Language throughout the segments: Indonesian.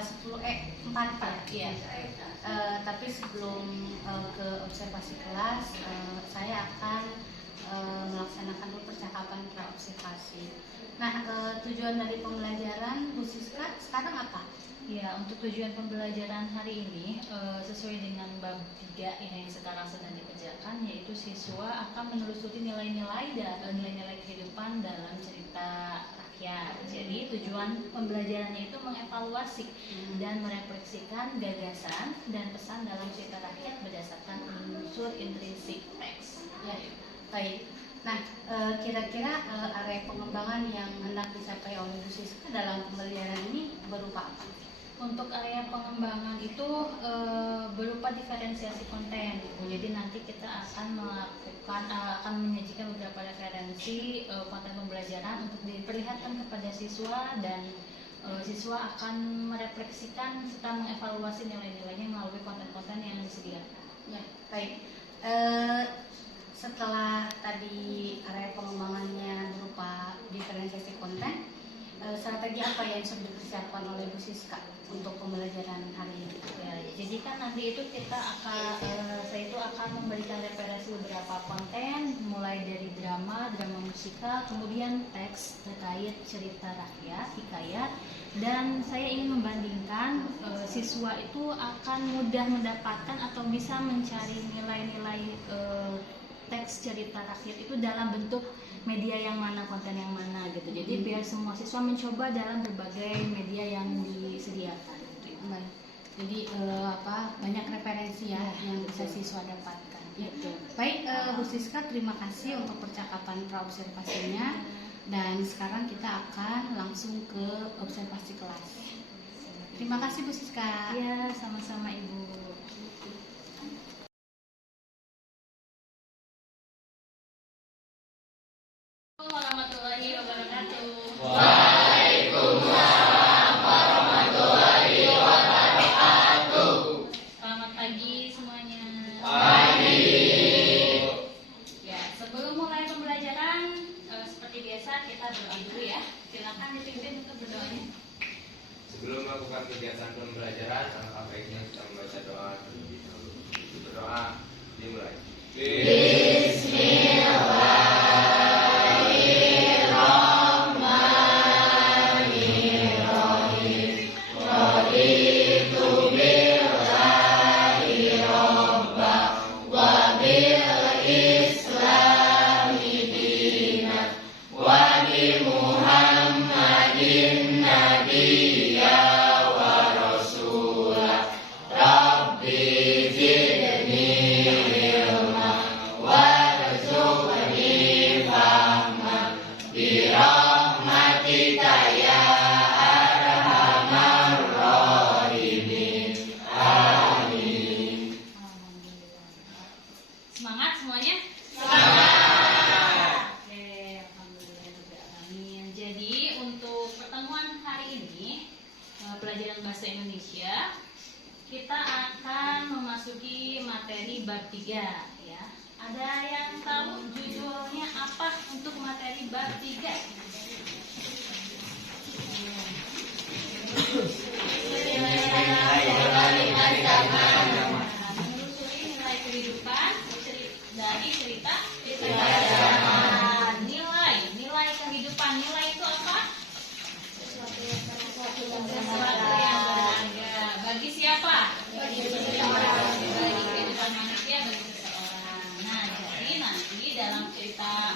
kelas 10E4 ya. Tapi sebelum ke observasi kelas, saya akan melaksanakan dulu percakapan pra-observasi. Nah, tujuan dari pembelajaran Bu Siska sekarang apa? Ya, untuk tujuan pembelajaran hari ini sesuai dengan bab 3 yang sekarang sedang dikerjakan, yaitu siswa akan menelusuri nilai-nilai kehidupan dalam cerita rakyat. Jadi tujuan pembelajarannya itu mengevaluasi dan merefleksikan gagasan dan pesan dalam cerita rakyat berdasarkan unsur intrinsik teks. Ya, baik. Nah, kira-kira area pengembangan yang hendak dicapai oleh Bu Siska dalam pembelajaran ini berupa apa? Untuk area pengembangan itu berupa diferensiasi konten. Jadi nanti kita akan akan menyajikan beberapa referensi konten pembelajaran untuk diperlihatkan kepada siswa, dan siswa akan merefleksikan serta mengevaluasi nilai-nilainya melalui konten-konten yang disediakan. Ya, baik. Setelah tadi area pengembangannya berupa diferensiasi konten, strategi apa yang sudah dipersiapkan oleh Bu Siska untuk pembelajaran hari ini? Ya, jadi kan nanti itu saya itu akan memberikan referensi beberapa konten, mulai dari drama musikal, kemudian teks terkait cerita rakyat, hikayat, dan saya ingin membandingkan siswa itu akan mudah mendapatkan atau bisa mencari nilai-nilai teks cerita rakyat itu dalam bentuk media yang mana, konten yang mana gitu. Jadi biar semua siswa mencoba dalam berbagai media yang disediakan. Baik. Jadi banyak referensi ya yang bisa siswa dapatkan. Ya. Baik, Bu Siska, terima kasih untuk percakapan pra-observasinya, dan sekarang kita akan langsung ke observasi kelas. Terima kasih Bu Siska. Ya, sama-sama Ibu. Warahmatullahi wabarakatuh. Waalaikumsalam warahmatullahi wabarakatuh. Selamat pagi semuanya. Pagi. Ya, sebelum mulai pembelajaran, seperti biasa kita berdoa dulu ya. Silakan dipimpin untuk berdoanya. Sebelum melakukan kegiatan pembelajaran, alangkah baiknya kita membaca doa terlebih dahulu. Berdoa dimulai. Semangat semuanya? Semangat. Oke, alhamdulillah. Jadi untuk pertemuan hari ini, pelajaran bahasa Indonesia, kita akan memasuki materi bab 3 ya. Ada yang tahu judulnya apa untuk materi bab 3? Menelusuri nilai kehidupan dari cerita zaman. Nilai kehidupan. Nilai itu apa? Sesuatu yang berharga. Bagi siapa? Bagi seseorang. Bagi kehidupan manusia, bagi seseorang. Nah, jadi nanti dalam cerita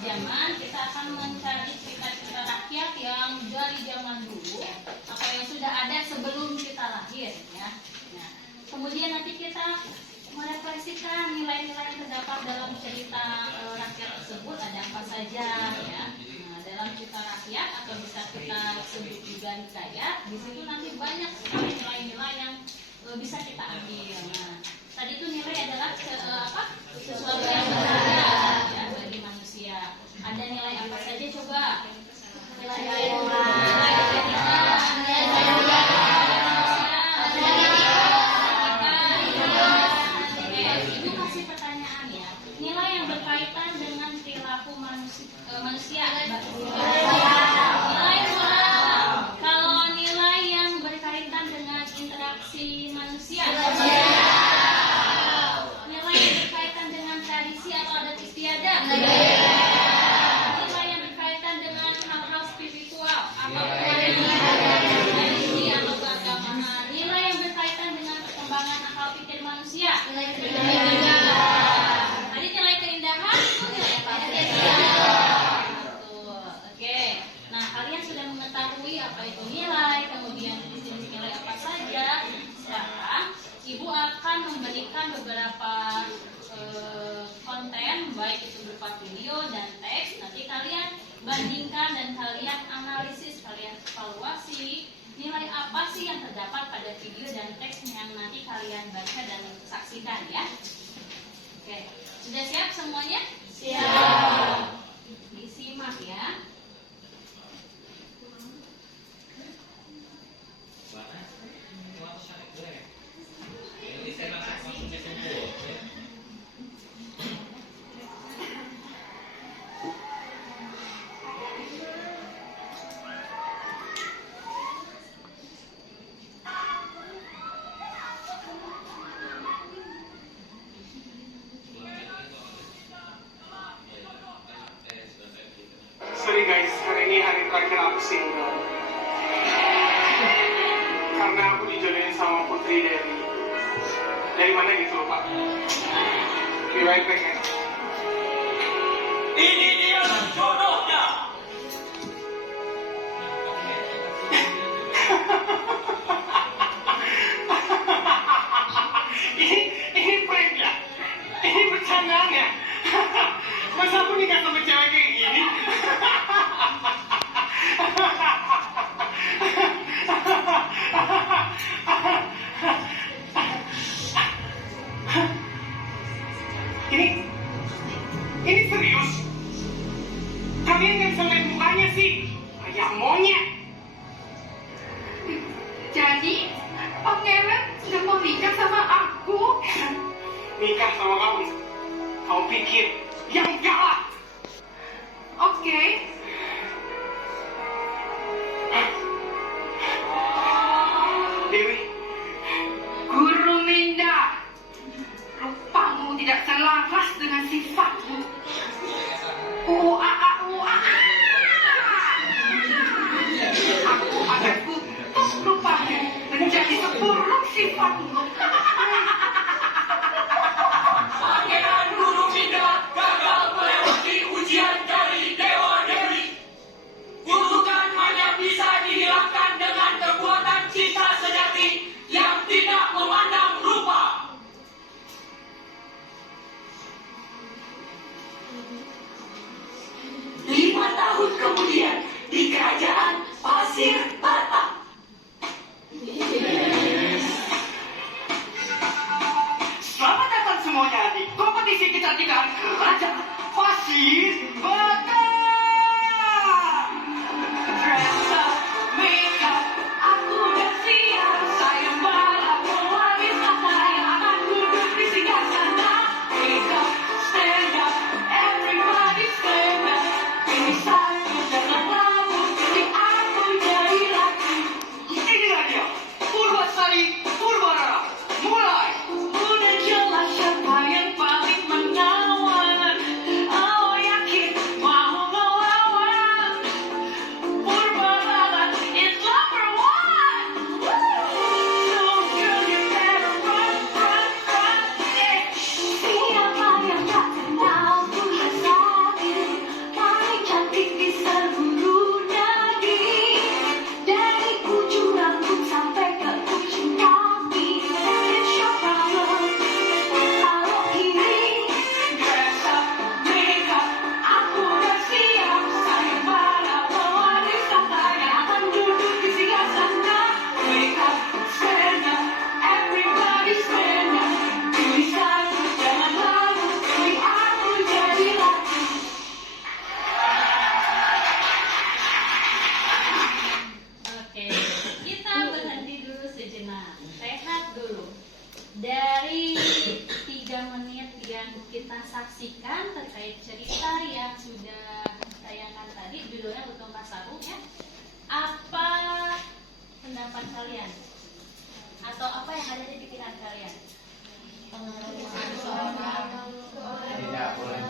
zaman kita akan mencari cerita-cerita rakyat yang dari zaman dulu atau yang sudah ada sebelum kita lahir ya. Nah, kemudian nanti kita merefleksikan nilai-nilai yang terdapat dalam cerita rakyat tersebut ada apa saja ya. Nah, dalam cerita rakyat atau bisa kita sebut juga hikayat, di situ nanti banyak sekali nilai-nilai yang bisa kita ambil. Nah, tadi itu nilai adalah sesuatu yang berharga ya, bagi manusia. Ada nilai apa saja coba? Nilai Ibu kasih pertanyaan ya. Nilai yang berkaitan dengan perilaku manusia. Nilai moral. Kalau nilai yang berkaitan menyiapkan beberapa konten, baik itu berupa video dan teks. Nanti kalian bandingkan dan kalian analisis, kalian evaluasi nilai apa sih yang terdapat pada video dan teks yang nanti kalian baca dan saksikan ya. Oke, sudah siap semuanya? Siap. Disimak ya. Sorry guys, hari ini hari terakhir aku single. Karena aku dijodohin sama putri dari mana gitu loh Pak. Be right back ya. Ini dia jodohnya. ini prank ya? Ini bercandaan ya? Masa aku nikah sama cewek kayak gini? Ini serius? Kalian nggak bisa lihat mukanya sih? Kayak monyet. Jadi, pangeran sudah mau nikah sama aku? Nikah sama kamu? Kamu pikir? Yang enggak. Oke. Dewi, Guru Minda, rupamu tidak selaras dengan sifatmu. Aku akan kutuk rupamu menjadi seburuk sifatmu. Pangeran Guru Minda gagal melewati ujian dari Dewa Dewi. Kutukan hanya bisa dihilangkan dengan kekuatan cinta sejati yang tidak memandang rupa. 5 tahun kemudian di kerajaan Pasir Batak. selamat datang semuanya di kompetisi kecantikan Kerajaan Pasir Batak. Dress up, make up, aku udah siap. Sayembara pewaris kata yang akan duduk di singgasana. Make up, stand up, everybody stand up. Ini satu jangan ragu, pilih aku jadi laki. Inilah dia, Purwasari Purbarara. Mulai. Udah jelas siapa yang paling menawan. Oh yakin mau ngelawan. Purbalala is number one. So girl you better run, run, run, yeah. Siapa yang tak kenal Purwasari, paling cantik di seluruh negeri. Dari ujung rambut sampai ke ujung kaki. It's your problem. Kalau ini dress up, make up, aku udah siap. Sayembara pewaris kata yang akan duduk di singgasana. Wake up, stand up, everybody stand up. Pilih satu, jangan ragu, pilih aku jadi laki. Oke, kita berhenti dulu sejenak, rehat dulu. Dari 3 menit yang kita saksikan terkait cerita yang sudah ditayangkan tadi, judulnya Lutung Kasaru ya. Apa pendapat kalian? Atau apa yang ada di pikiran kalian? Tidak boleh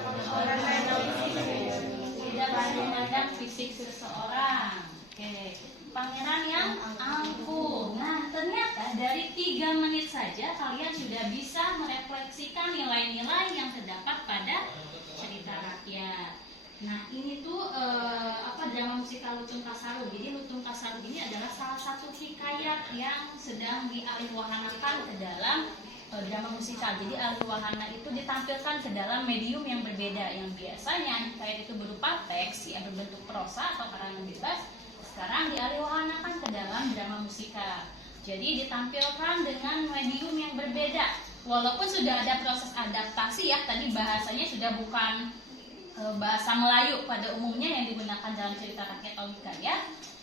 Tidak memandang fisik seseorang. Oke, pangeran yang angkuh. Nah, ternyata dari 3 menit saja kalian sudah bisa merefleksikan nilai-nilai yang terdapat pada cerita rakyat. Nah, ini tuh drama musikal Lutung Kasaru. Jadi Lutung Kasaru ini adalah salah satu hikayat yang sedang dialihwahanakan ke dalam drama musikal. Jadi alih wahana itu ditampilkan ke dalam medium yang berbeda. Yang biasanya hikayat itu berupa teks yang berbentuk prosa atau karangan bebas, sekarang dialih wahanakan ke dalam drama musikal. Jadi ditampilkan dengan medium yang berbeda. Walaupun sudah ada proses adaptasi ya, tadi bahasanya sudah bukan bahasa Melayu pada umumnya yang digunakan dalam cerita rakyat atau hikayat,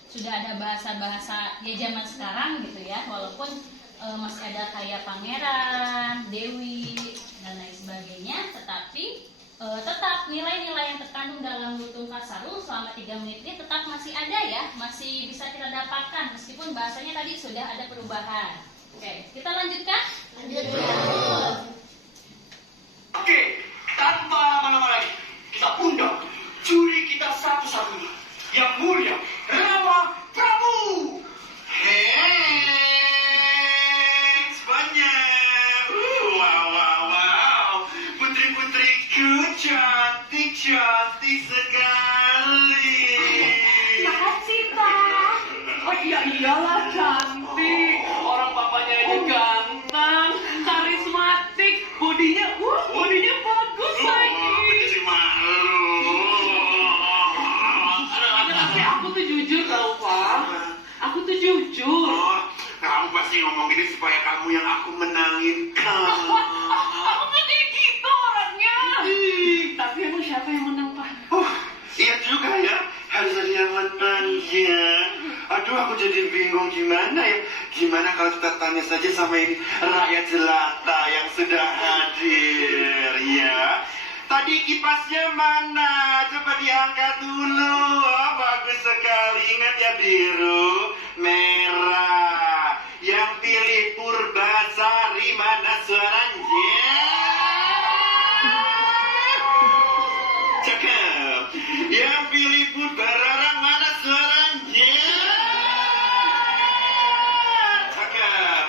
sudah ada bahasa-bahasa ya zaman sekarang gitu ya, walaupun masih ada kayak pangeran, dewi, dan lain sebagainya, tetapi tetap nilai-nilai yang terkandung dalam Lutung Kasarung selama 3 menit ini tetap masih ada ya, masih bisa kita dapatkan meskipun bahasanya tadi sudah ada perubahan. Oke, kita lanjutkan? Oke, tanpa lama-lama lagi, kita undang juri kita satu-satunya, yang mulia Rama Prabu. Banyak. Wow. Putri-putriku cantik sekali. Makasih, Pak. Oh iyalah cantik. Orang papanya aja ganteng, karismatik, bodinya bagus lagi. Tapi aku tuh jujur tau, Pak. Aku tuh jujur. Oh, kamu pasti ngomong gini supaya kamu yang aku menangin kan. Aku nggak kayak gitu orangnya. Tapi emang siapa yang menang, Pak? Oh, iya juga ya. Harus ada yang menang ya. Aduh, aku jadi bingung gimana ya. Gimana kalau kita tanya saja sama ini rakyat jelata yang sudah hadir ya. Tadi kipasnya mana? Coba diangkat dulu. Oh, bagus sekali. Ingat ya, biru, merah. Yang pilih Purbasari, mana suaranya? Cakep. Yang pilih Purbararang, mana suaranya? Cakep.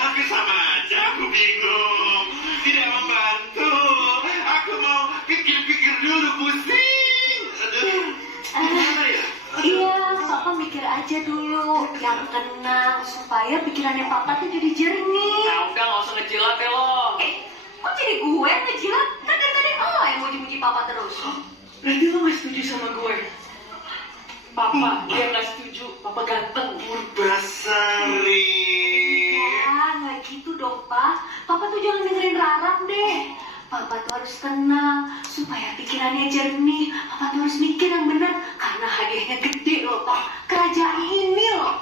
Hampir sama aja, aku bingung. Tidak membantu. Aku mau pikir-pikir dulu, pusing. Aduh. Gimana ya? Iya, Papa mikir aja dulu yang tenang supaya pikirannya Papa tuh jadi jernih. Nah, udah nggak usah ngejilat ya lo. Kok jadi gue yang ngejilat? Kan dari tadi lo yang muji-muji Papa terus. Berarti lo nggak setuju sama gue? Papa, dia nggak setuju. Papa ganteng. Purbasari. Ya, nggak gitu dong, Pak. Papa tuh jangan dengerin Rarap deh. Papa tuh harus tenang supaya pikirannya jernih. Papa tuh harus mikir yang benar karena hadiahnya gede loh, Pak. Kerajaan ini loh.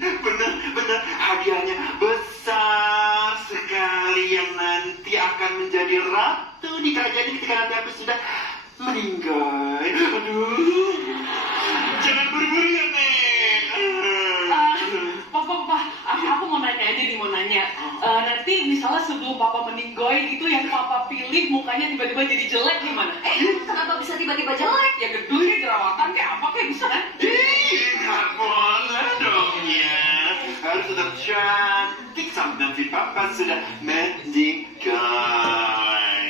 Benar, hadiahnya besar sekali yang nanti akan menjadi ratu di kerajaan ini ketika nanti aku sudah meninggal. Aduh, jangan buru-buru ya, Nek. Papa, aku mau nanya aja nih, mau nanya. Nanti misalnya sebelum Papa meninggoy itu yang Papa pilih mukanya tiba-tiba jadi jelek gimana? Kenapa bisa tiba-tiba jelek? Ya gedul ya, jerawatan kayak apa kayak bisa kan? Nggak boleh dong ya. Harus tetap cantik sampai nanti Papa sudah meninggal.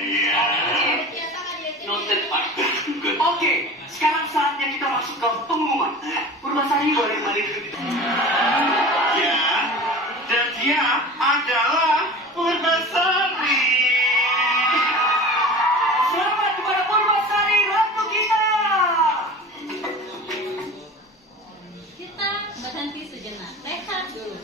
Ya. Noted, Pak. Oke, sekarang saatnya kita masuk ke pengumuman. Purbasari boleh balik dulu. Ya, dan dia adalah Purbasari. Selamat kepada Purbasari, ratu kita. Kita berhenti sejenak, rehat dulu.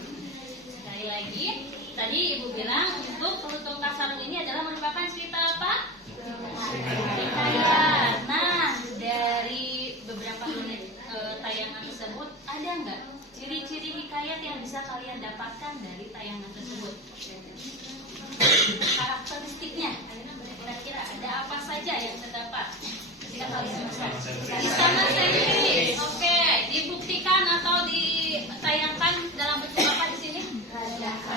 Sekali lagi, tadi Ibu bilang untuk Lutung Kasarung ini adalah merupakan cerita apa? Hikayat. Nah, dari beberapa menit tayangan tersebut, ada nggak ciri-ciri hikayat yang bisa kalian dapatkan dari tayangan tersebut? Karakteristiknya, kira-kira ada apa saja yang terdapat ketika kalian nonton? Bisa Mas Henry, oke, dibuktikan atau ditayangkan dalam bentuk apa di sini?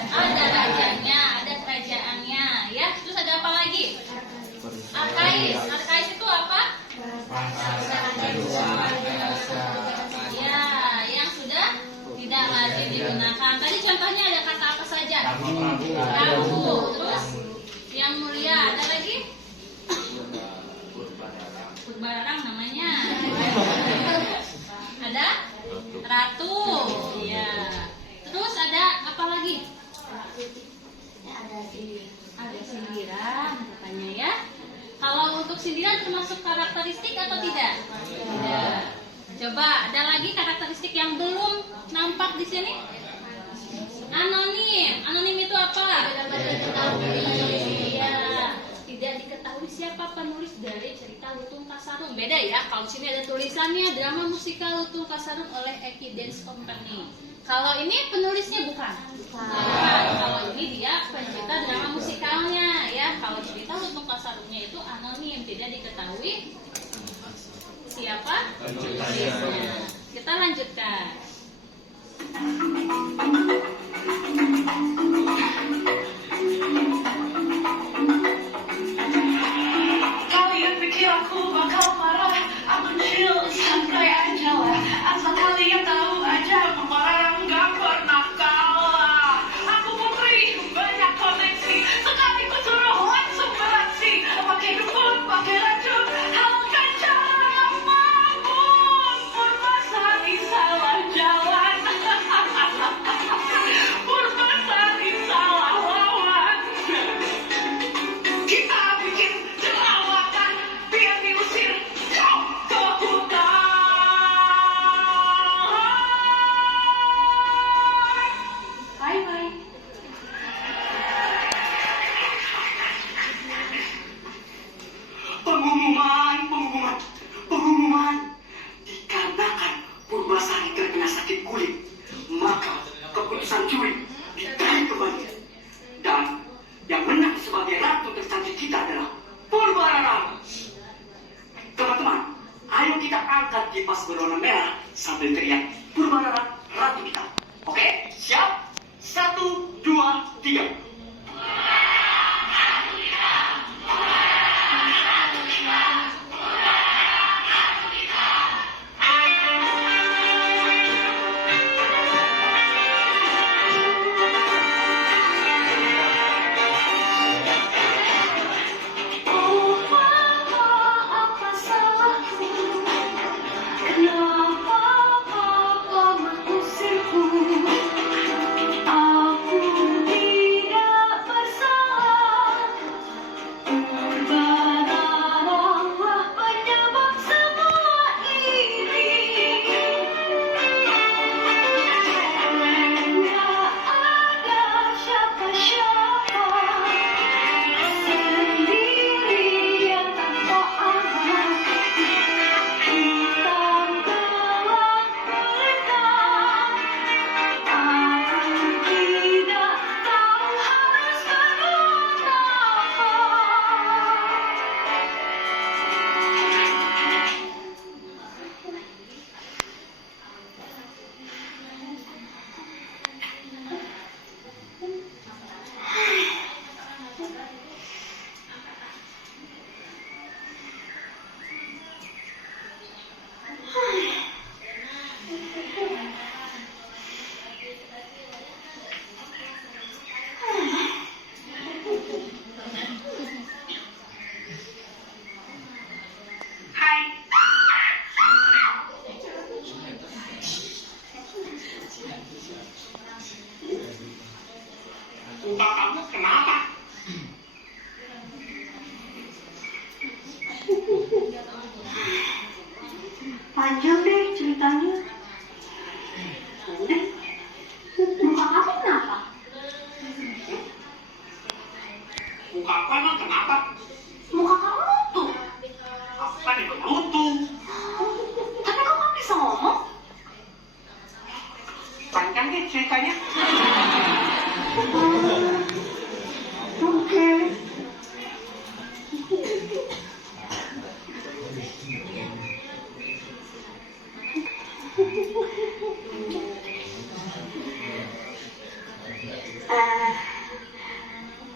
Ada rajanya, ada kerajaannya, ya. Terus ada apa lagi? Arkais itu apa? Ya, yang sudah tidak lazim digunakan. Tadi contohnya ada kata apa saja? Prabu. Terus yang mulia ada lagi? Purbararang namanya. Ada ratu. Ya. Terus ada apa lagi? Ada di 29 termasuk karakteristik atau tidak? Tidak. Coba ada lagi karakteristik yang belum nampak di sini? Anonim. Anonim itu apa? Iya. Tidak diketahui siapa penulis dari cerita Lutung Kasarung. Beda ya. Kalau di sini ada tulisannya drama musikal Lutung Kasarung oleh Eki Dance Company. Kalau ini penulisnya bukan. Kalau ini dia pencipta drama musikalnya ya. Kalau cerita Lutung Kasarungnya itu anonim, tidak diketahui siapa penulisnya. Kita lanjutkan. Kalian pikir aku bakal marah? Aku chill, santai aja lah. Asal kalian tahu aja, Purbarara nggak pernah kalah. Aku putri, banyak koneksi. Sekali ku suruh langsung beraksi. Pakai dukun, pakai racun, halkan cara mampus. Purwasari salah jalan. Purwasari salah lawan. Kita bikin jerawatan biar diusir jauh ke hutan. Bye-bye. Pengumuman. Dikarenakan Purbasari terkena sakit kulit, maka keputusan juri ditarik kembali. Dan yang menang sebagai ratu tercantik kita adalah Purbarara. Teman-teman, ayo kita angkat kipas berwarna merah sambil teriak Purbarara ratu kita. Oke, siap? 1, 2, 3. Oh papa, apa salahku? Kenapa papa mengusirku? Aku tidak bersalah. Purbararalah penyebab semua ini. Nggak ada siapa-siapa, sendirian tanpa arah. Hitam gelap meredah. Aku tidak tahu harus berbuat apa. Hai. Muka kamu kenapa? Panjang deh ceritanya. Udah. Muka kamu kenapa? Muka aku emang kenapa? Muka kamu lutuh. Aku kan emang lutuh. Tapi kok kamu bisa ngomong? Panjang deh ceritanya. Oke.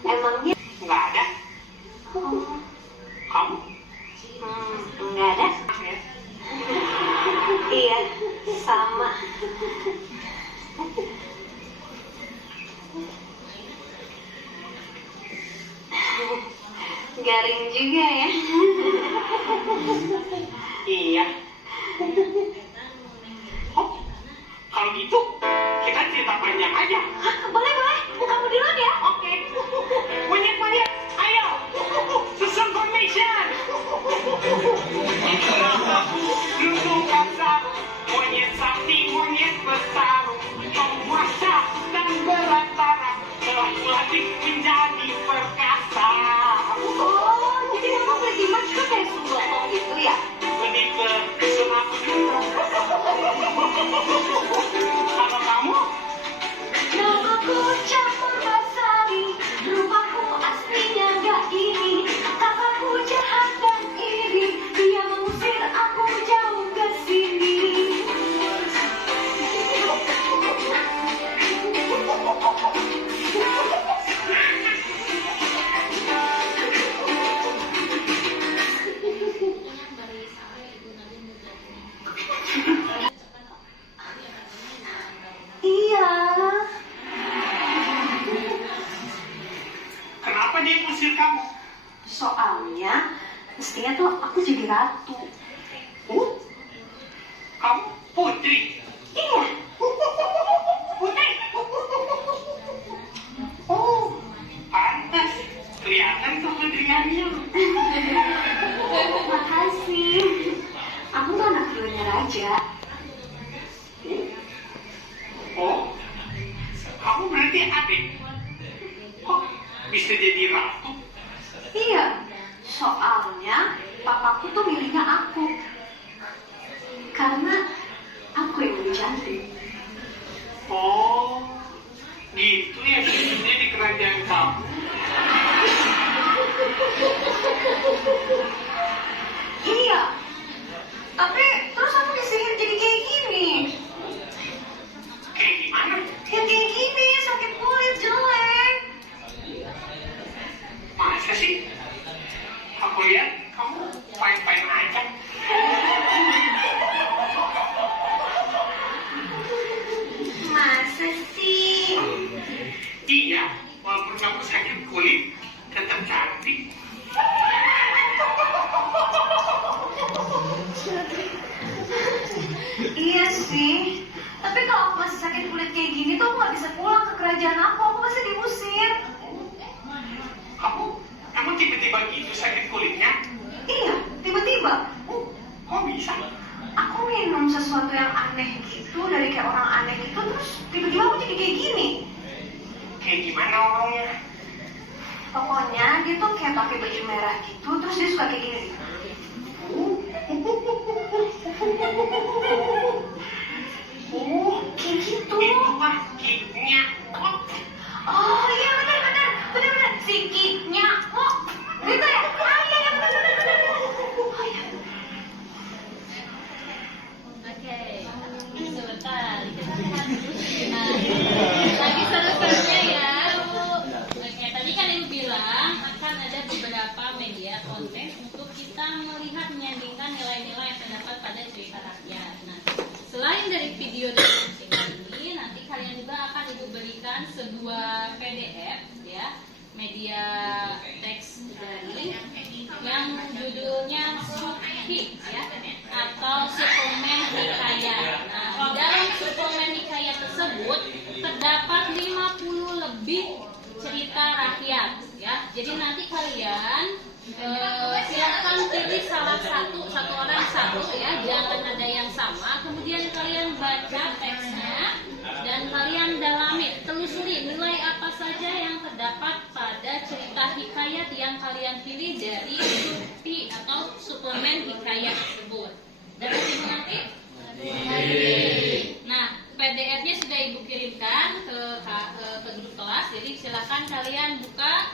Emangnya nggak ada? Kamu? Nggak ada. Iya, sama. Garing juga ya. Iya. Oh, kalau gitu kita cerita panjang aja. Boleh, boleh. Kamu duluan ya. Oke. Monyet, ayo. Susun formation. dia ngusir kamu? Soalnya mestinya tuh aku jadi ratu. Kamu putri? Iya. Putri? Oh, pantas. Kelihatan tuh putriannya. Makasih. Aku tuh anak dulunya raja. Oh, kamu berarti adik. Kok bisa jadi ratu? Iya. Soalnya papaku tuh milihnya aku. Karena aku yang lebih cantik. Oh, gitu ya sistemnya di kerajaan kamu. Iya. Tapi terus aku disihir jadi kayak gini. Kayak gimana? Ya kayak gini, sakit kulit, jelek. Masa sih? Aku lihat kamu fine-fine aja. Masa sih? Iya, walaupun kamu sakit kulit, tetap cantik. Iya sih. Tapi kalau aku masih sakit kulit kayak gini tuh aku gak bisa pulang ke kerajaan aku pasti diusir. Kamu tiba-tiba gitu sakit kulitnya? Iya, tiba-tiba. Kok bisa? Aku minum sesuatu yang aneh gitu, dari kayak orang aneh gitu, terus tiba-tiba aku jadi kayak gini. Kayak gimana orangnya? Pokoknya dia tuh kayak pakai baju merah gitu, terus dia suka kayak gini. Oh, Kayak gitu. itu mah kicknya. Oh iya benar. Si Ki-nya kok gitu ya? Ah iya benar. Oh iya. Oke, sebentar kita lihat dulu. Nah, lagi seru-serunya ya. Oke, tadi kan Ibu bilang akan ada beberapa media konten untuk kita melihat menyandingkan nilai-nilai yang terdapat pada cerita rakyat. Nah, selain dari video dan postingan ini, nanti kalian juga akan Ibu berikan sebuah PDF ya, media teks dari yang judulnya Suki ya, atau suplemen hikayat. Nah, di dalam suplemen hikayat tersebut terdapat 50 lebih cerita rakyat ya. Jadi nanti kalian silakan pilih salah satu orang satu ya, jangan ada yang sama. Kemudian kalian baca teksnya dan kalian dalami, telusuri nilai apa saja yang terdapat pada cerita hikayat yang kalian pilih dari Suki atau suplemen hikayat tersebut. Dan Ibu nanti? Nah, PDF-nya sudah Ibu kirimkan ke grup kelas. Jadi silakan kalian buka,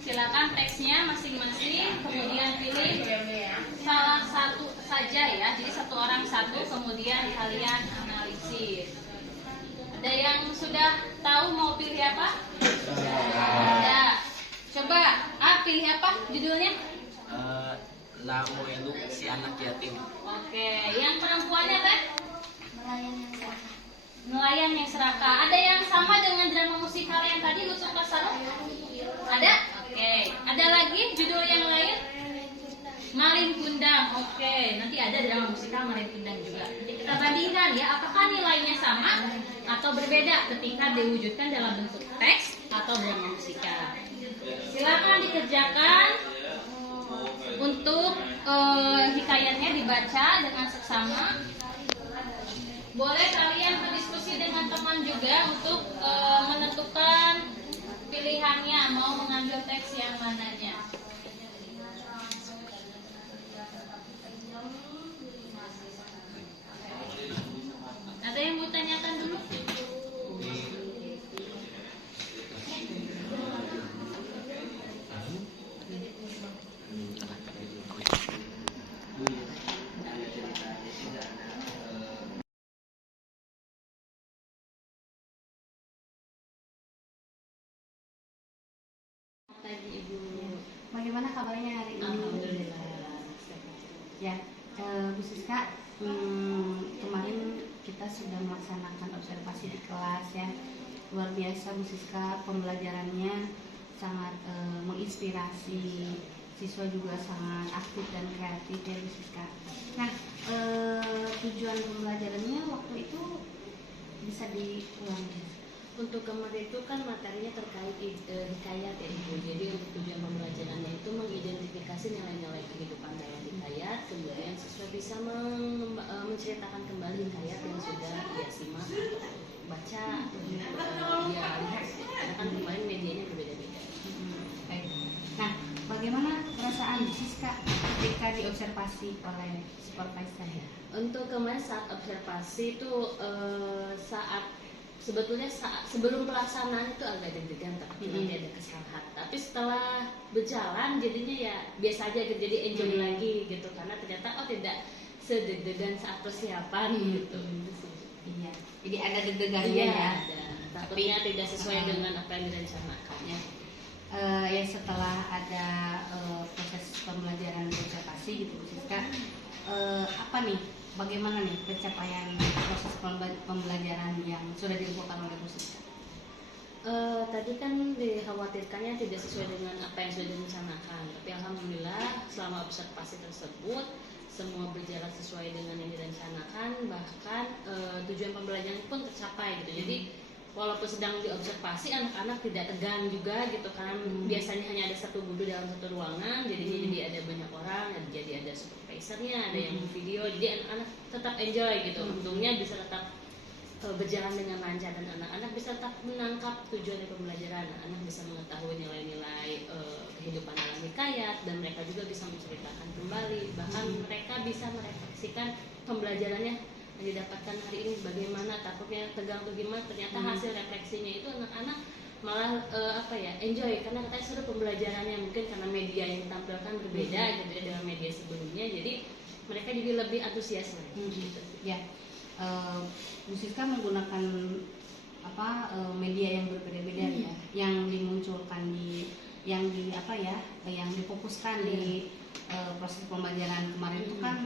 silakan teksnya masing-masing, kemudian pilih salah satu saja ya. Jadi satu orang satu, kemudian kalian analisis. Ada yang sudah tahu mau pilih apa? Ada. Coba, pilih apa judulnya? Lamu itu si anak yatim. Oke, yang perempuannya teh? Nelayan yang serakah. Ada yang sama dengan drama musikal yang tadi Lutung Kasarung? Ada? Oke. Ada lagi judul yang lain? Malin Kundang. Oke, nanti ada drama musikal Malin Kundang juga. Jadi kita bandingkan ya, apakah nilainya sama atau berbeda ketika diwujudkan dalam bentuk teks atau drama musikal. Silakan dikerjakan untuk hikayatnya dibaca dengan seksama. Boleh kalian berdiskusi dengan teman juga untuk menentukan pilihannya mau mengambil teks yang mananya. Ada yang mau tanyakan dulu? Bagaimana kabarnya hari ini? Alhamdulillah. Ya, Bu Siska, kemarin kita sudah melaksanakan observasi di kelas ya. Luar biasa Bu Siska, pembelajarannya sangat menginspirasi, siswa juga sangat aktif dan kreatif ya Bu Siska. Nah, tujuan pembelajarannya waktu itu bisa diulang. Untuk kemarin itu kan materinya terkait hikayat ya Ibu. Jadi untuk tujuan pembelajarannya itu mengidentifikasi nilai-nilai kehidupan dalam hikayat, kemudian siswa bisa menceritakan kembali hikayat yang sudah dia simak atau baca atau dia lihat. Karena kan kemarin medianya berbeda-beda. Baik. Nah, bagaimana perasaan Bu Siska ketika diobservasi oleh supervisor ya? Untuk kemarin saat observasi itu sebetulnya sebelum pelaksanaan itu agak deg-degan tapi nanti ada kesalahan. Tapi setelah berjalan jadinya ya biasa aja gitu, jadi enjoy lagi gitu karena ternyata tidak sedeg-degan saat persiapan gitu. Iya. Jadi ada deg-degannya Iya, ya. ada. Takutnya tidak sesuai dengan apa yang direncanakan. Ya. Ya setelah ada proses pembelajaran observasi gitu Bu Siska, apa nih? Bagaimana nih pencapaian proses pembelajaran yang sudah dilakukan oleh Bu Siska? Tadi kan dikhawatirkannya tidak sesuai dengan apa yang sudah direncanakan, tapi alhamdulillah selama observasi tersebut semua berjalan sesuai dengan yang direncanakan, bahkan tujuan pembelajaran pun tercapai gitu. Jadi walaupun sedang diobservasi anak-anak tidak tegang juga gitu kan. Biasanya hanya ada satu guru dalam satu ruangan, jadinya jadi ada banyak orang, jadi ada supervisornya, ada yang video, jadi anak-anak tetap enjoy gitu. Untungnya bisa tetap berjalan dengan lancar dan anak-anak bisa tetap menangkap tujuan dari pembelajaran. Anak-anak bisa mengetahui nilai-nilai kehidupan dalam hikayat dan mereka juga bisa menceritakan kembali. Bahkan mereka bisa merefleksikan pembelajarannya yang didapatkan hari ini bagaimana, takutnya tegang atau gimana, ternyata hasil refleksinya itu anak-anak malah enjoy karena katanya seru pembelajarannya, mungkin karena media yang ditampilkan berbeda gitu ya dengan media sebelumnya, jadi mereka jadi lebih antusias lagi gitu. Ya. Bu Siska menggunakan media yang berbeda-beda ya, yang dimunculkan yang difokuskan di proses pembelajaran kemarin itu kan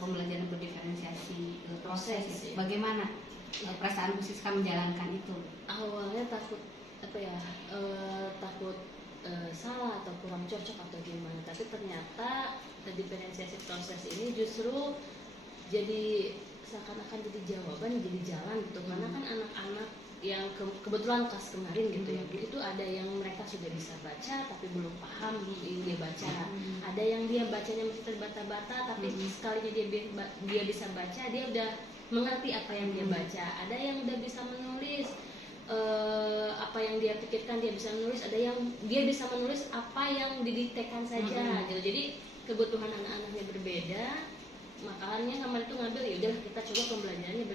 pembelajaran berdiferensiasi proses ya. Bagaimana perasaan Bu Siska menjalankan itu? Awalnya takut salah atau kurang cocok atau gimana, tapi ternyata diferensiasi proses ini justru jadi seakan-akan jadi jawaban, jadi jalan gitu. Karena kan anak-anak yang kebetulan kelas kemarin gitu ya, itu ada yang mereka sudah bisa baca tapi belum paham yang dia baca. Ada yang dia bacanya masih terbata-bata tapi sekalinya dia bisa baca, dia udah mengerti apa yang dia baca. Ada yang udah bisa menulis apa yang dia pikirkan, dia bisa menulis. Ada yang dia bisa menulis apa yang didiktekan saja gitu. Jadi kebutuhan anak-anaknya berbeda. Makanya kemarin itu ngambil ya udah kita coba pembelajarannya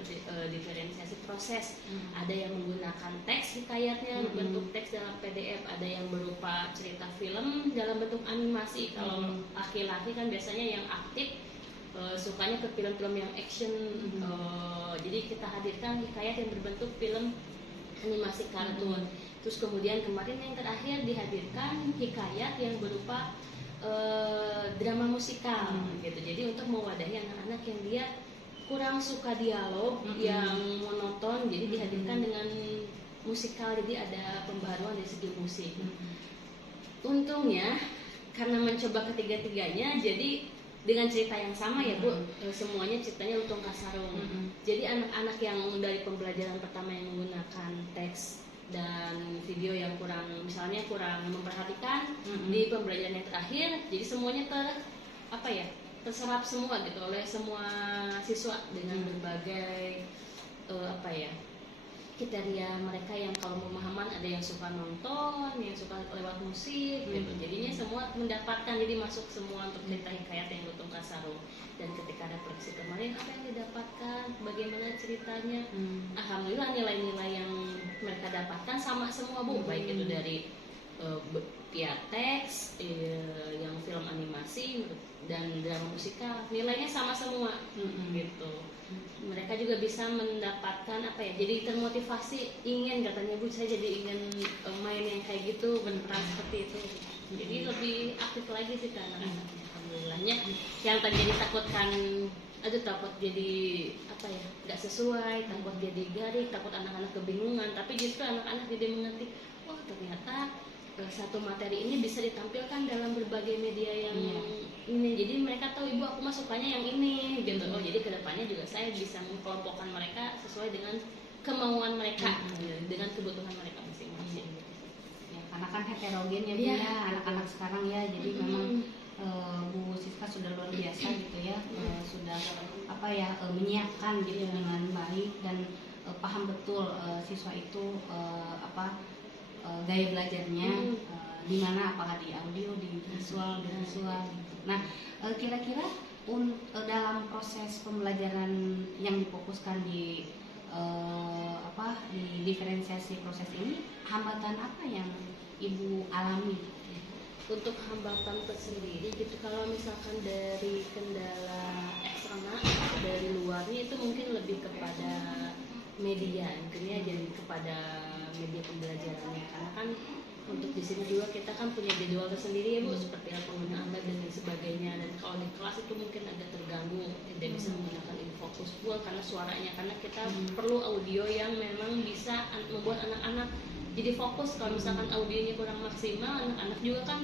diferensiasi proses. Ada yang menggunakan teks hikayatnya bentuk teks dalam PDF, ada yang berupa cerita film dalam bentuk animasi. Kalau laki-laki kan biasanya yang aktif sukanya ke film-film yang action. Jadi kita hadirkan hikayat yang berbentuk film animasi kartun. Terus kemudian kemarin yang terakhir dihadirkan hikayat yang berupa drama musikal gitu. Jadi untuk mewadahi anak-anak yang dia kurang suka dialog yang monoton, jadi dihadirkan dengan musikal, jadi ada pembaruan dari segi musik. Untungnya karena mencoba ketiga-tiganya, jadi dengan cerita yang sama ya Bu, semuanya ceritanya Lutung Kasarung. Jadi anak-anak yang dari pembelajaran pertama yang menggunakan teks dan video yang kurang memperhatikan di pembelajaran yang terakhir, jadi semuanya terserap semua gitu oleh semua siswa dengan berbagai kriteria mereka yang kalau pemahaman ada yang suka nonton, yang suka lewat musik gitu. Jadinya semua mendapatkan, jadi masuk semua untuk cerita hikayat yang Lutung Kasarung. Dan ketika refleksi kemarin apa yang didapatkan, bagaimana ceritanya, alhamdulillah nilai-nilai yang mereka dapatkan sama semua Bu, baik itu dari teks, yang film animasi dan drama musikal, nilainya sama semua gitu. Mereka juga bisa mendapatkan jadi termotivasi, ingin katanya Bu, saya jadi ingin main yang kayak gitu, beneran seperti itu. Jadi lebih aktif lagi sih ke anak-anaknya, alhamdulillahnya. Yang tadi ditakutkan takut jadi nggak sesuai, takut jadi garing, takut anak-anak kebingungan, tapi justru anak-anak jadi mengerti, oh ternyata satu materi ini bisa ditampilkan dalam berbagai media yang ini. Jadi mereka tahu ibu aku mah sukanya yang ini gitu. Oh jadi kedepannya juga saya bisa mengkelompokkan mereka sesuai dengan kemauan mereka, dengan kebutuhan mereka masing-masing. Ya, karena kan heterogen ya Bu Iya. ya, anak-anak sekarang ya. Jadi memang Bu Siska sudah luar biasa gitu ya, sudah apa ya menyiapkan gitu dengan baik dan paham betul siswa itu gaya belajarnya di mana, apakah di audio, di visual, gitu. Nah, kira-kira dalam proses pembelajaran yang difokuskan di di diferensiasi proses ini, hambatan apa yang Ibu alami? Untuk hambatan tersendiri gitu, kalau misalkan dari kendala eksternal dari luarnya itu mungkin lebih kepada media, intinya jadi kepada media pembelajarannya, karena kan untuk di sini juga kita kan punya jadwal tersendiri ya Bu, seperti penggunaan lab dan lain sebagainya, dan kalau di kelas itu mungkin agak terganggu, tidak bisa menggunakan infocus full karena suaranya, karena kita perlu audio yang memang bisa membuat anak-anak jadi fokus. Kalau misalkan audionya kurang maksimal, anak-anak juga kan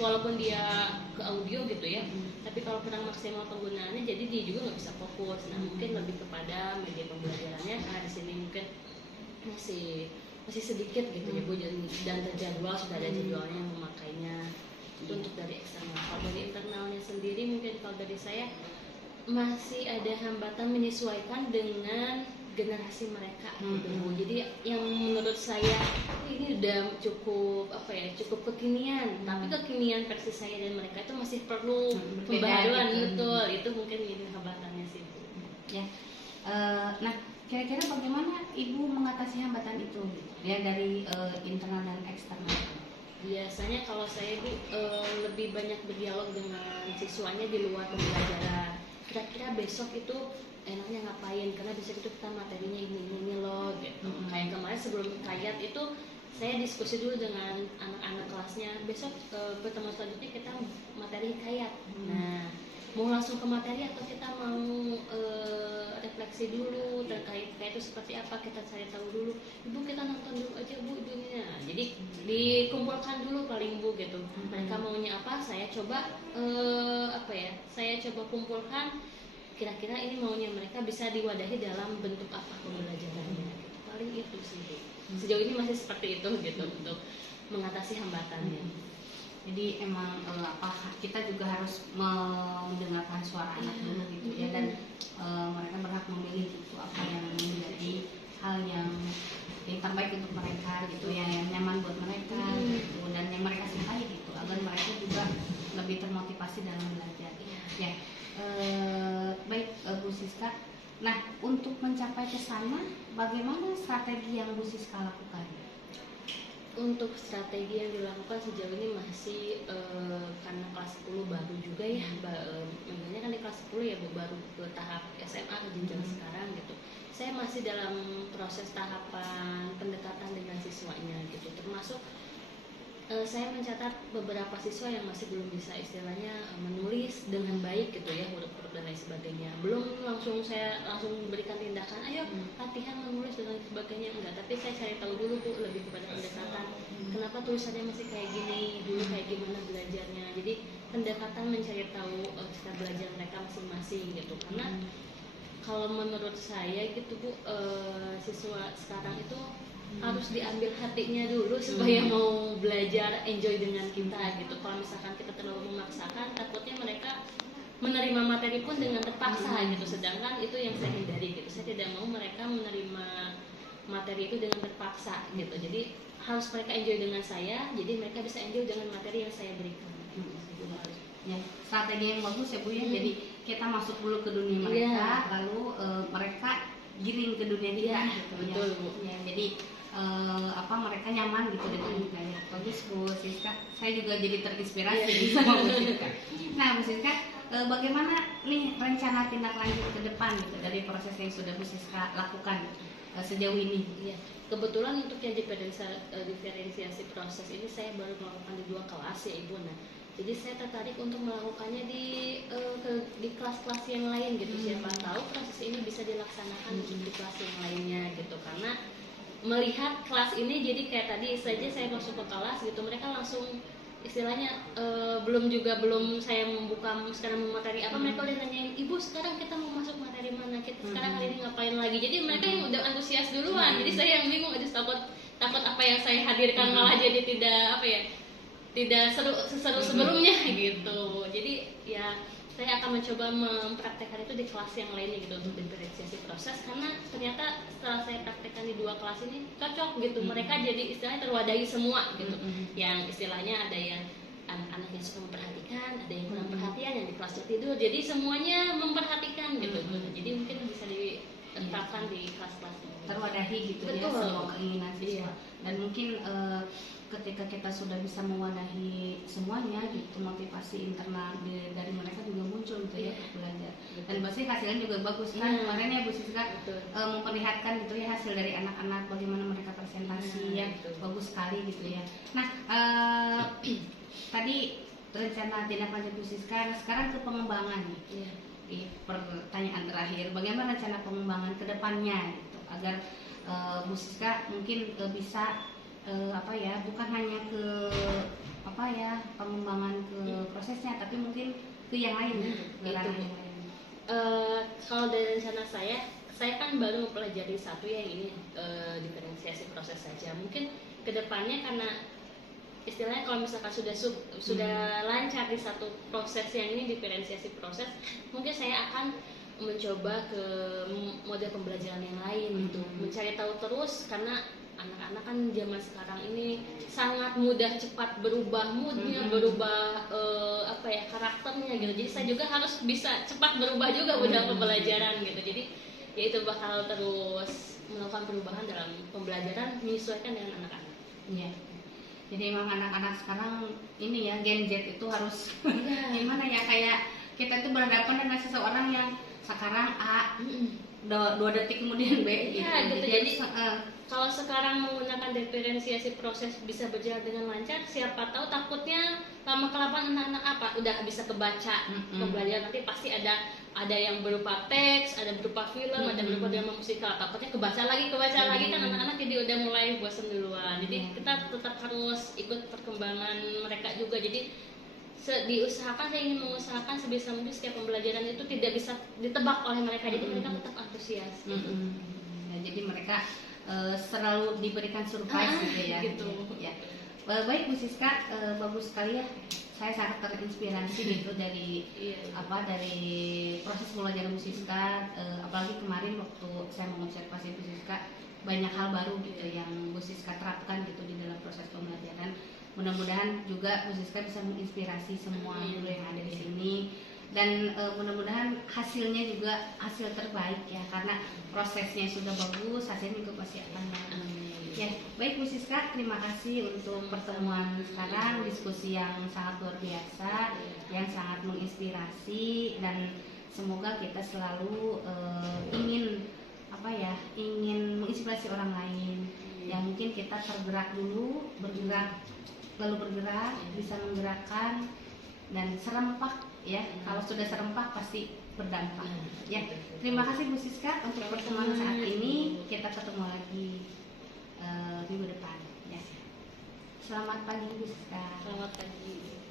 walaupun dia ke audio gitu ya, tapi kalau kurang maksimal penggunaannya jadi dia juga nggak bisa fokus. Nah mungkin lebih kepada media pembelajarannya, karena di sini mungkin masih sedikit gitu ya Bu, dan terjadwal, sudah ada jadwalnya yang memakainya. Itu untuk dari eksternal. Kalau dari internalnya sendiri mungkin kalau dari saya masih ada hambatan menyesuaikan dengan generasi mereka gitu Bu. Jadi yang menurut saya ini udah cukup cukup kekinian, tapi kekinian versi saya dan mereka itu masih perlu pembaruan gitu. Betul, itu mungkin ini hambatannya sih Bu. Ya. Nah, kira-kira bagaimana Ibu mengatasi hambatan itu ya dari internal dan eksternal? Biasanya kalau saya Bu lebih banyak berdialog dengan siswanya di luar pembelajaran. Kira-kira besok itu enaknya ngapain, karena besok itu kita materinya ini loh gitu. Kayak kemarin sebelum kayat itu saya diskusi dulu dengan anak-anak kelasnya, besok pertemuan selanjutnya kita materi kayat. Nah, mau langsung ke materi atau kita mau refleksi dulu terkait kayak itu seperti apa, kita cari tahu dulu. Ibu kita nonton dulu aja Bu ininya. Jadi dikumpulkan dulu paling Bu gitu. Mereka maunya apa, saya coba saya coba kumpulkan kira-kira ini maunya mereka bisa diwadahi dalam bentuk apa pembelajarannya gitu. Paling itu sih Bu. Sejauh ini masih seperti itu gitu untuk mengatasi hambatannya. Jadi emang kita juga harus mendengarkan suara anak dulu gitu ya, dan mereka berhak memilih gitu apa yang menjadi hal yang terbaik untuk mereka gitu ya, yang nyaman buat mereka gitu, dan yang mereka sukai gitu, agar mereka juga lebih termotivasi dalam belajar. Ya, baik Bu Siska. Nah, untuk mencapai ke sana, bagaimana strategi yang Bu Siska lakukan? Untuk strategi yang dilakukan sejauh ini masih karena kelas 10 baru juga ya, makanya kan di kelas 10 ya Bu, baru ke tahap SMA ke jenjang sekarang gitu. Saya masih dalam proses tahapan pendekatan dengan siswanya gitu, termasuk saya mencatat beberapa siswa yang masih belum bisa istilahnya menulis dengan baik gitu ya, huruf-huruf dan lain sebagainya. Belum saya langsung berikan tindakan, ayo latihan menulis dan lain sebagainya, enggak. Tapi saya cari tahu dulu Bu, lebih kepada pendekatan. Kenapa tulisannya masih kayak gini, dulu kayak gimana belajarnya. Jadi pendekatan mencari tahu cara belajar mereka masing-masing gitu. Karena kalau menurut saya gitu Bu, siswa sekarang itu harus diambil hatinya dulu supaya mau belajar, enjoy dengan kita gitu. Kalau misalkan kita terlalu memaksakan, takutnya mereka menerima materi pun dengan terpaksa gitu. Sedangkan itu yang saya hindari gitu. Saya tidak mau mereka menerima materi itu dengan terpaksa gitu. Jadi harus mereka enjoy dengan saya, jadi mereka bisa enjoy dengan materi yang saya berikan. Ya, strategi yang bagus ya Bu ya. Jadi kita masuk dulu ke dunia mereka, lalu mereka giring ke dunia kita gitu. Betul Bu. Ya, jadi mereka nyaman gitu dengan gaya. Bagus Bu Siska. Saya juga jadi terinspirasi sama Bu Siska. Nah Bu Siska, bagaimana nih rencana tindak lanjut ke depan gitu dari proses yang sudah Bu Siska lakukan sejauh ini? Iya. Kebetulan untuk yang diferensiasi proses ini saya baru melakukan di 2 kelas ya Ibu. Nah, jadi saya tertarik untuk melakukannya di kelas-kelas yang lain gitu. Siapa tahu proses ini bisa dilaksanakan di kelas yang lainnya gitu, karena melihat kelas ini, jadi kayak tadi saja saya masuk ke kelas gitu, mereka langsung istilahnya belum saya membuka sekarang materi apa, mereka udah nanyain, ibu sekarang kita mau masuk materi mana, kita sekarang hari ini ngapain lagi. Jadi mereka yang udah antusias duluan, jadi saya yang bingung, aja takut apa yang saya hadirkan malah jadi tidak seseru sebelumnya gitu. Jadi ya saya akan mencoba mempraktekkan itu di kelas yang lainnya gitu, untuk diferensiasi proses, karena ternyata setelah saya praktekkan di 2 kelas ini cocok gitu. Mereka jadi istilahnya terwadahi semua gitu. Yang istilahnya ada yang anak-anak yang suka memperhatikan, ada yang kurang perhatian, yang di kelas tidur, jadi semuanya memperhatikan gitu. Jadi mungkin bisa diterapkan di kelas-kelas ini. Terwadahi gitu. Betul. Ya, semua keinginan siswa. Iya. Dan mungkin ketika kita sudah bisa mewadahi semuanya gitu, motivasi internal dari mereka juga muncul gitu ya untuk belajar. Dan pasti hasilnya juga bagus kan. Kemarin ya Bu Siska memperlihatkan gitu ya hasil dari anak-anak, bagaimana mereka presentasi ya, bagus sekali gitu ya. Nah, tadi rencana tindak lanjut Bu Siska, nah sekarang ke pengembangan nih. Di pertanyaan terakhir, bagaimana rencana pengembangan ke depannya gitu, agar Bu Siska mungkin bisa bukan hanya ke pengembangan ke prosesnya, tapi mungkin ke yang lain gitu, ke ranah yang lain. Kalau dari rencana saya kan baru mempelajari satu yang ini diferensiasi proses saja. Mungkin kedepannya karena istilahnya kalau misalkan sudah lancar di satu proses yang ini diferensiasi proses, mungkin saya akan mencoba ke model pembelajaran yang lain gitu, mencari tahu terus, karena anak-anak kan zaman sekarang ini sangat mudah cepat berubah moodnya, berubah karakternya gitu. Jadi saya juga harus bisa cepat berubah juga dalam pembelajaran gitu. Jadi ya itu bakal terus melakukan perubahan dalam pembelajaran menyesuaikan dengan anak-anak. Iya. Jadi emang anak-anak sekarang ini ya, Gen Z itu harus gimana ya, kayak kita itu berhadapan dengan seseorang yang sekarang A, 2 detik kemudian B gitu. Ya, gitu. Jadi harus, kalau sekarang menggunakan diferensiasi proses bisa berjalan dengan lancar, siapa tahu takutnya lama-kelamaan anak-anak udah bisa kebaca pembelajaran, nanti pasti ada yang berupa teks, ada berupa film, ada berupa drama musikal, takutnya kebaca lagi kan anak-anak jadi udah mulai bosan duluan. Jadi kita tetap harus ikut perkembangan mereka juga. Jadi saya ingin mengusahakan sebisa mungkin setiap pembelajaran itu tidak bisa ditebak oleh mereka, jadi mereka tetap antusias gitu. Nah, jadi mereka selalu diberikan surprise gitu ya. Gitu. Ya. Baik Bu Siska, bagus sekali ya. Saya sangat terinspirasi gitu dari dari proses pembelajaran Bu Siska, apalagi kemarin waktu saya mengobservasi Bu Siska, banyak hal baru gitu yang Bu Siska terapkan gitu di dalam proses pembelajaran. Mudah-mudahan juga Bu Siska bisa menginspirasi semua guru yang ada di sini, dan mudah-mudahan hasilnya juga hasil terbaik ya, karena prosesnya sudah bagus, hasilnya juga pasti akan bagus. Ya, baik Bu Siska, terima kasih untuk pertemuan sekarang, diskusi yang sangat luar biasa, yang sangat menginspirasi, dan semoga kita selalu ingin menginspirasi orang lain. Yang mungkin kita tergerak dulu, lalu bergerak, bisa menggerakkan, dan serempak ya. Kalau sudah serempak pasti berdampak. Ya, terima kasih Bu Siska untuk pertemuan saat ini. Kita ketemu lagi minggu depan. Ya. Selamat pagi Bu Siska. Selamat pagi.